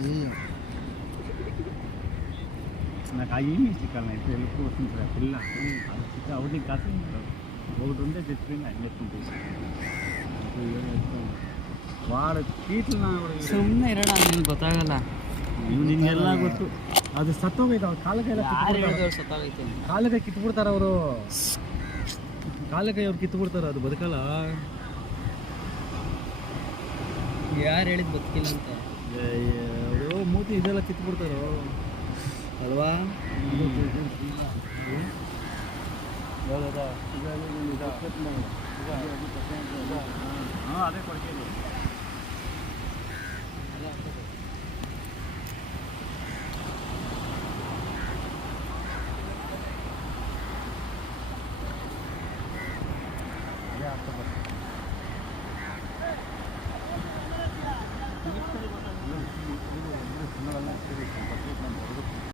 అయ్యో నాకు అయ్యి చికెన్ అయితే వెళ్ళిపో వస్తుంది పిల్ల చికెన్ ఒకటి కాదు ఒకటి ఉంటే తెచ్చిపోయింది అన్ని ఎత్తుంది ವಾಡು ಕೀಟ್ಲ ಸುಮ್ಮನೆ ಇರೋಣ ನಿನ್ಗೆ ಗೊತ್ತಾಗಲ್ಲ. ನಿಂಗೆಲ್ಲ ಗೊತ್ತು. ಅದು ಸತ್ತೋಗೈತೆ ಅವ್ರು ಸತ್ತೋಗೈತೆ ಕಾಲಕ್ಕೆ ಕಿತ್ಬಿಡ್ತಾರೆ ಅವರು. ಕಾಲಕ್ಕೆ ಅವ್ರು ಕಿತ್ಬಿಡ್ತಾರೆ, ಅದು ಬದುಕಲ್ಲ. ಯಾರು ಹೇಳಿದ್ ಬದುಕಿಲ್ಲ ಅಂತ? ಅವರು ಮೂತಿ ಇದೆಲ್ಲ ಕಿತ್ಬಿಡ್ತಾರೋ ಅಲ್ವಾ? ಹಾಂ ಅದೇ ಕೊಡ್ತೀನಿ.